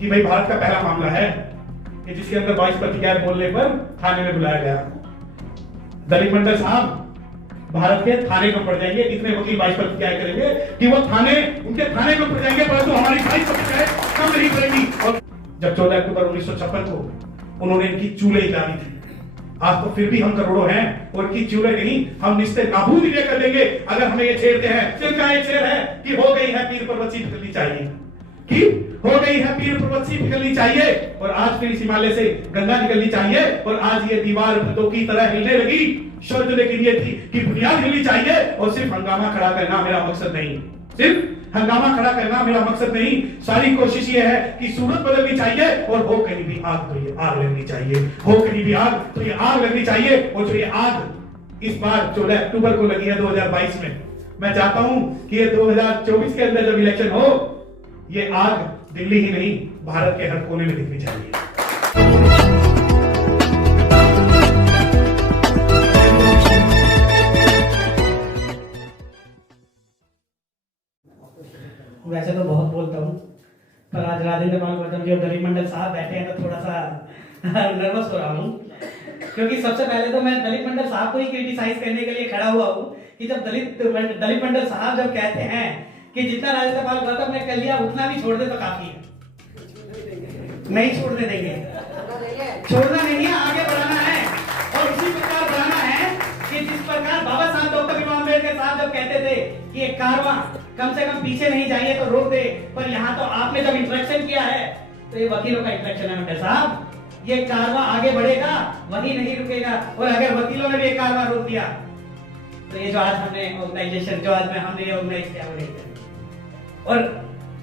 कि भाई भारत का पहला मामला है कि जिसके अंदर 22 प्रतिज्ञाएं बोलने पर थाने में बुलाया गया। दलित मंडल साहब भारत के थाने में पड़ जाएंगे, इतने वकील 22 प्रतिज्ञाएं करेंगे कि वो थाने उनके थाने में पड़ जाएंगे, परंतु हमारी 22 प्रतिज्ञाएं कम नहीं पड़ेगी। और जब 14 अक्टूबर 1956 को उन्होंने इनकी चूल्हे डाली थी, आज तो फिर भी हम करोड़ों हैं और इनकी चूल्हे नहीं, हम रिश्ते नाबूद ही कर देंगे अगर हमें ये छेड़ते हैं। सिर्फ ये छेड़ है कि हो गई है पीर पर्वत सी निकलनी चाहिए, कि हो गई है पीर पर्वत सी निकलनी चाहिए, और आज फिर इस हिमालय से गंगा निकलनी चाहिए, और आज ये दीवार भूतों की तरह हिलने लगी। शर्त लेकिन ये थी कि बुनियाद हिलनी चाहिए, और सिर्फ हंगामा खड़ा करना मेरा मकसद नहीं, सिर्फ हंगामा खड़ा करना मेरा मकसद नहीं। सारी कोशिश ये है कि सूरत बदलनी चाहिए, और हो कहीं भी आग तो ये आग लगनी चाहिए, हो कहीं भी आग तो ये आग लगनी चाहिए। और जो ये आग इस बार 14 अक्टूबर को लगी है 2022 में, मैं चाहता हूं कि ये 2024 के अंदर जब इलेक्शन हो, ये आग दिल्ली ही नहीं भारत के हर कोने में दिखनी चाहिए। वैसे तो बहुत बोलता हूँ, पर आज राजेंद्र पाल गौतम जी और दलित मंडल साहब बैठे हैं तो थोड़ा सा नर्वस हो रहा हूँ, क्योंकि सबसे पहले तो मैं दलित मंडल साहब को ही क्रिटिसाइज करने के लिए खड़ा हुआ हूँ कि जब दलित मंडल साहब जब कहते हैं कि जितना राजेंद्र पाल गौतम ने कर लिया उतना भी छोड़ दे तो काफी है। नहीं छोड़ने देंगे, छोड़ना नहीं है, आगे बढ़ाना है, और इसी प्रकार बढ़ाना है कि जिस प्रकार बाबा साहब डॉक्टर भीमराव अम्बेडकर साहब जब कहते थे कि एक कारवां कम से कम पीछे नहीं जाइए तो रोक दे, पर यहाँ तो आपने जब इंटरेक्शन किया है तो ये वकीलों का इंटरेक्शन है मंडल साहब, ये कारवां आगे बढ़ेगा, वही नहीं रुकेगा। और अगर वकीलों ने भी एक कारवां रोक दिया तो ये जो आज हमने ऑर्गेनाइजेशन जो आज में हमने ये ऑर्गेनाइज किया वो नहीं करेगा। और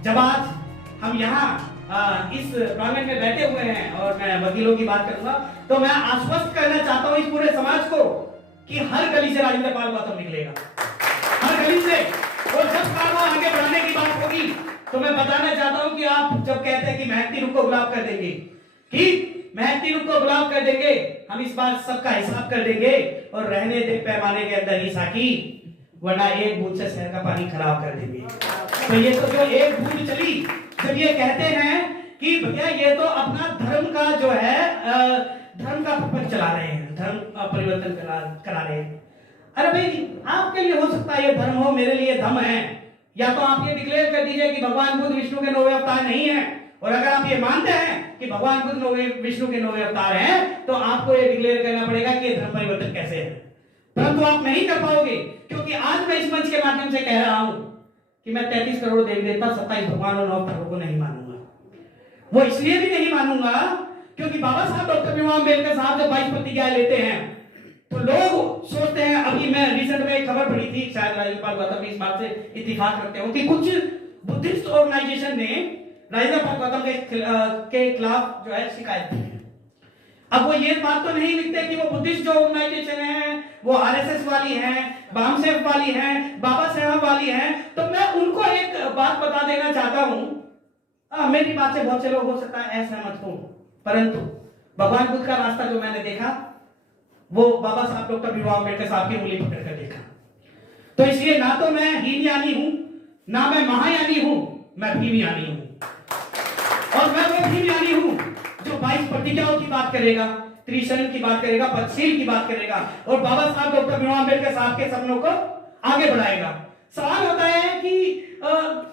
जब आज हम यहाँ इस पार्लियामेंट में बैठे हुए हैं और मैं वकीलों की बात करूंगा, तो मैं आश्वस्त करना चाहता हूं इस पूरे समाज को कि हर गली से राजेंद्र पाल गौतम निकलेगा, हर गली से। और जब कारवां आगे बढ़ाने की बात होगी तो मैं बताना चाहता हूं कि आप जब कहते हैं कि मेहनती रुख को गुलाब कर देंगे, कि मेहनती रुख को गुलाब कर देंगे, हम इस बार सबका हिसाब कर देंगे और रहने दे पैमाने के अंदर ही साकी, वरना एक बूंद से शहर का पानी खराब कर देंगे। तो ये तो जो एक बूंद चली, जब ये कहते हैं कि भैया ये तो अपना धर्म का जो है धर्म का प्रपंच चला रहे हैं, धर्म परिवर्तन करा रहे हैं। अरे भाई आपके लिए हो सकता है ये धर्म हो, मेरे लिए धम है, या तो आप ये डिक्लेयर कर दीजिए कि भगवान बुद्ध विष्णु के 9वें अवतार नहीं है, और अगर आप ये मानते हैं कि भगवान बुद्ध विष्णु के 9वें अवतार हैं, तो आपको ये डिक्लेयर करना पड़ेगा कि ये धर्म परिवर्तन कैसे है। परंतु आप नहीं कर पाओगे, क्योंकि आज मैं इस मंच के माध्यम से कह रहा हूं कि मैं 33 करोड़ देवी देवता 27 भगवान और 9 अवतारों को नहीं मानूंगा। वो इसलिए भी नहीं मानूंगा क्योंकि बाबा साहब डॉक्टर भीमराव अम्बेडकर साहब जब 22 प्रतिज्ञाएं लेते हैं तो लोग सोचते हैं, अभी मैं रिसेंट में एक खबर पढ़ी थी, शायद राजेंद्र पाल गौतम भी इस बात से इत्तेफाक रखते हो, कि कुछ बुद्धिस्ट ऑर्गेनाइजेशन ने राजेंद्र पाल गौतम के खिलाफ जो है शिकायत की है। अब वो ये बात तो नहीं लिखते कि वो बुद्धिस्ट जो ऑर्गेनाइजेशन है वो आरएसएस वाली हैं, बामसेफ वाली हैं, बाबा साहब वाली हैं। तो मैं उनको एक बात बता देना चाहता हूं, मेरी बात से बहुत से लोग हो सकता है असहमत हो, परंतु भगवान बुद्ध का रास्ता जो मैंने देखा वो बाबा साहब डॉक्टर भीमराव अम्बेडकर साहब की उंगली पकड़कर देखा। तो इसलिए ना तो मैं हीनयानी हूं, ना मैं महायानी हूं, मैं भीमयानी हूं। और मैं वो भीमयानी हूं जो 22 प्रतिज्ञाओं की बात करेगा, त्रिशरण की बात करेगा, पंचशील की बात करेगा, और बाबा साहब डॉक्टर भीमराव अम्बेडकर साहब के सपनों को आगे बढ़ाएगा। सवाल होता है कि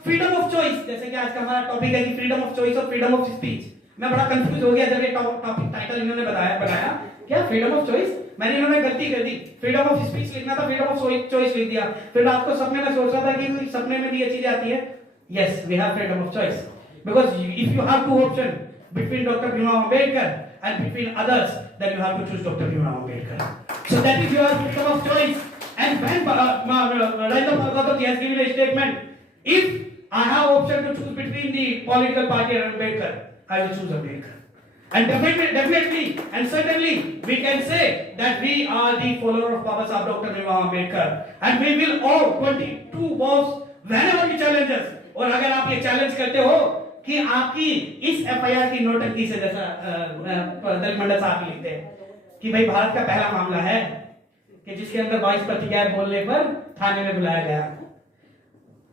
फ्रीडम ऑफ चॉइस, जैसे कि आज का हमारा टॉपिक है कि फ्रीडम ऑफ चॉइस और फ्रीडम ऑफ स्पीच। मैं बड़ा कंफ्यूज हो गया जब ये टॉपिक टाइटल इन्होंने बनाया क्या फ्रीडम ऑफ चॉइस, मैंने इन्होंने गलती कर दी, फ्रीडम ऑफ स्पीच लिखना था, फ्रीडम ऑफ चॉइस लिख दिया। फिर रात को सपने में सोच रहा था कि सपने में भी ये चीज आती है। Yes, we have freedom of choice, because if you have two option between doctor Bhimrao Ambedkar and between others, then you have to choose Dr. Bhimrao Ambedkar. So that is your freedom of choice. And when Rajesh Bhagwat has given a statement, if I have option to choose between the political party and Ambedkar, I will choose Ambedkar. And definitely and certainly we can say that we are the follower of Baba Sahib Dr. Bhimrao Ambedkar, and we will all 22 votes whenever he challenges. और अगर आप ये challenge करते हो कि आपकी इस FIR की नोटंकी से, जैसा दलित मंडल साहब लिखते हैं कि भाई भारत का पहला मामला है कि जिसके अंदर 22 प्रतिज्ञाएं बोलने पर थाने में बुलाया गया।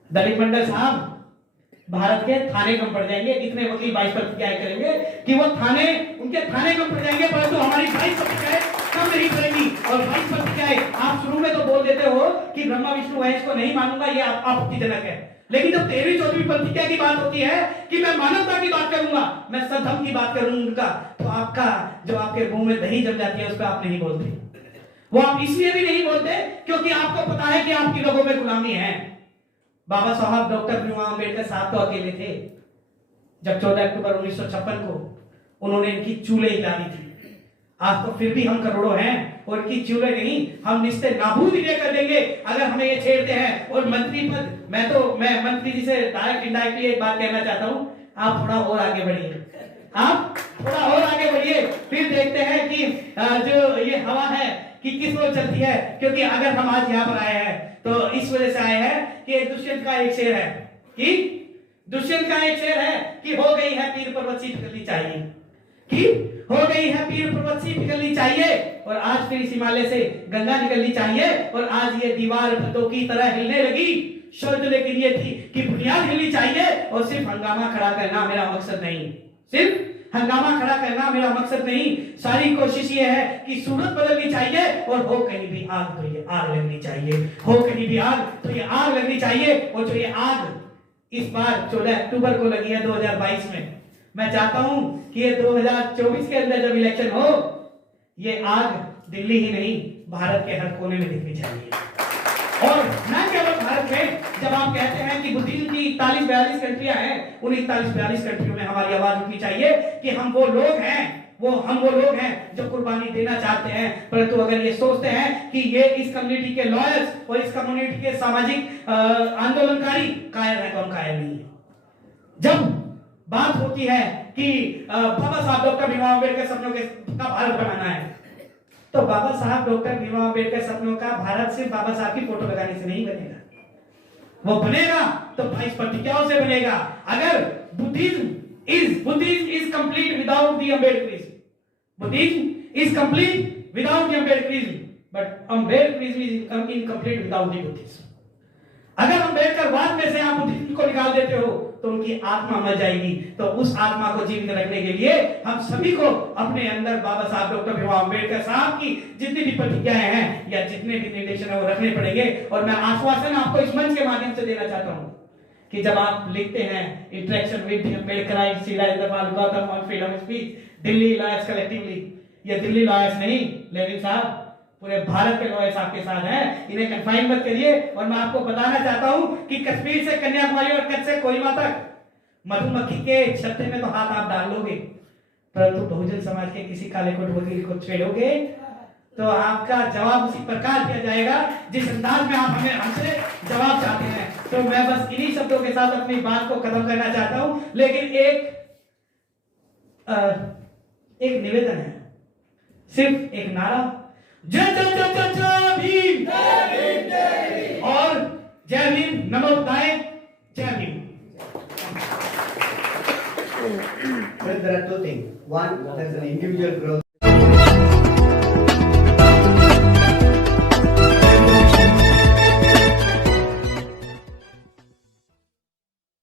दलित मंडल साहब भारत के थाने कम पड़ जाएंगे, इतने वकील 22 प्रतिज्ञाएं करेंगे कि वो थाने, उनके थाने कम पड़ जाएंगे, परंतु हमारी 22 प्रतिज्ञाएं कम नहीं पड़ेगी। और 22 प्रतिज्ञाएं आप शुरू में तो बोल देते हो कि ब्रह्मा विष्णु महेश को नहीं मानूंगा, ये आपत्तिजनक है, लेकिन जब 13वीं 14वीं प्रतिज्ञा की बात होती है कि मैं मानवता की बात करूंगा, मैं सद्धर्म की बात करूंगा, तो आपका जो आपके मुंह में दही जम जाती है उस पर आप नहीं बोलते। वो आप इसलिए भी नहीं बोलते क्योंकि आपको पता है कि आपकी लोगों में गुलामी है। बाबा साहब डॉक्टर भीमराव अम्बेडकर साहब तो अकेले थे जब 14 अक्टूबर 1956 को उन्होंने इनकी चूल्हे हिला दी थी। आज तो फिर भी हम करोड़ों हैं और इनकी चूल्हे नहीं, हम निस्ते नाबूद ही कर देंगे अगर हमें ये छेड़ते हैं। और मंत्री पद, मैं मंत्री जी से डायरेक्ट इनडायरेक्टली एक बात कहना चाहता हूं, आप थोड़ा और आगे बढ़िए, आप थोड़ा और आगे बढ़िए, फिर देखते हैं कि जो ये हवा है कि किस ओर चलती है। क्योंकि अगर हम आज यहाँ पर आए हैं तो इस वजह से आए हैं कि दुष्यंत का एक शेर है कि दुष्यंत का एक शेर है कि हो गई है पीर पर्वत सी पिघलनी चाहिए, कि हो गई है पीर पर्वत सी पिघलनी चाहिए, और आज फिर इस हिमालय से गंगा निकलनी चाहिए। और आज ये दीवार पत्तों की तरह हिलने लगी शर्त लेकिन ये थी कि बुनियाद हिलनी चाहिए। और सिर्फ हंगामा खड़ा करना मेरा मकसद नहीं, सिर्फ हंगामा खड़ा करना मेरा मकसद नहीं, सारी कोशिश ये है कि सूरत बदलनी चाहिए। और हो कहीं भी आग तो ये आग लगनी चाहिए, हो कहीं भी आग तो ये आग लगनी चाहिए। और जो ये आग इस बार 14 अक्टूबर को लगी है 2022 में, मैं चाहता हूं कि ये 2024 के अंदर जब इलेक्शन हो, ये आग दिल्ली ही नहीं भारत के हर कोने में दिखनी चाहिए। और न केवल भारत में, जब आप कहते हैं कि बुद्धिज्म की 41-42 कंट्रियां हैं, उन 41-42 कंट्रियों में हमारी आवाज उठनी चाहिए कि हम वो लोग हैं जो कुर्बानी देना चाहते हैं, परंतु अगर ये सोचते हैं कि ये इस कम्युनिटी के लॉयर्स और इस कम्युनिटी के सामाजिक आंदोलनकारी कायर है, तो हम कायर नहीं है। जब बात होती है कि बाबा साहब डॉक्टर भीमराव अम्बेडकर सपनों का भारत बनाना है, तो बाबा साहब डॉक्टर भीमराव अम्बेडकर सपनों का भारत सिर्फ बाबा साहब की फोटो लगाने से नहीं बनेगा, वो बनेगा तो 22 प्रतिज्ञाओं से बनेगा। अगर Buddhism is complete without the Ambedkarism, Buddhism is complete without the Ambedkarism, but Ambedkarism is incomplete without the Buddhism. अगर अम्बेडकरवाद में से आप बुद्धिज्म को निकाल देते हो तो उनकी आत्मा मर जाएगी। तो उस आत्मा को जीवित रखने के लिए हम सभी को अपने अंदर बाबा साहब डॉक्टर भीमराव अम्बेडकर साहब की जितनी भी प्रतिज्ञाएं हैं या जितने भी निर्देशन है वो रखने पड़ेंगे। और मैं आश्वासन आपको इस मंच के माध्यम से देना चाहता हूं कि जब आप लिखते हैं interaction with Ambedkarite Gautam on freedom of speech, Delhi lawyers collectively, ये दिल्ली लॉयर्स नहीं, लेनिन साहब पूरे भारत के लॉयर्स आपके साथ हैं, इन्हें कन्फाइन मत करिए। और मैं आपको बताना चाहता हूं कि कश्मीर से कन्याकुमारी और कच्छ से कोहिमा तक मधुमक्खी के छत्ते में तो हाथ आप डाल लोगे, परंतु बहुजन समाज के किसी काले कोट वकील को छेड़ोगे तो आपका जवाब उसी प्रकार दिया जाएगा जिस अंदाज में आप हमें हमसे जवाब चाहते हैं। तो मैं बस इन्हीं शब्दों के साथ अपनी बात को खत्म करना चाहता हूं, लेकिन एक निवेदन है, सिर्फ एक नारा, जय जय जय जय जय भीम, और जय भीम, नमो बुद्धाय, जय Bhim. There are two things. One, there is an individual growth.